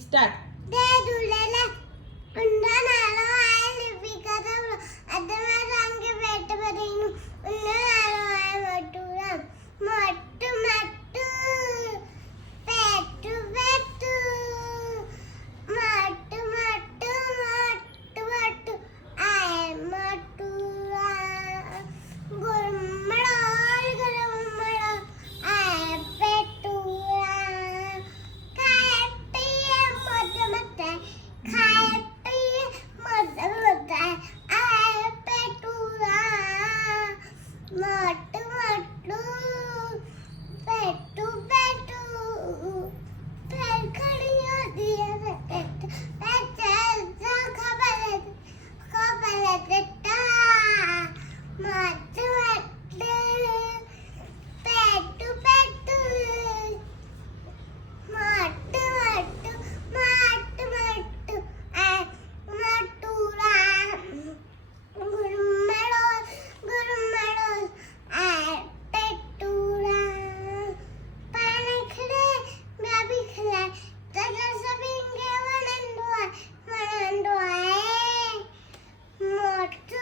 Start. जय झूलेलाल. उंडा नालो आहे लिपिका तो अदमा रंग पेट भरीनु उंडा नालो आहे मटुरा मट्टू मट्टू पेटू पेटू मट्टू मट्टू मट्टू मट्टू आहे मटुरा गुरमडोल गुरमडोल आहे पेटुरा काय पिये मत मत खाए पिए मत मत आहे पेटुरा मट्टू मट्टू पेटू पेटू फिर खड़ी होती है पेट पेट खबर देता मट्टू मट्टू पेटू पेटू मट्टू मट्टू मट्टू मट्टू मटुरा गुरमडो गुरमडो पेटुरा पाने खड़े मैं भी खिला तजा सबिंगे वनंदो है मोटू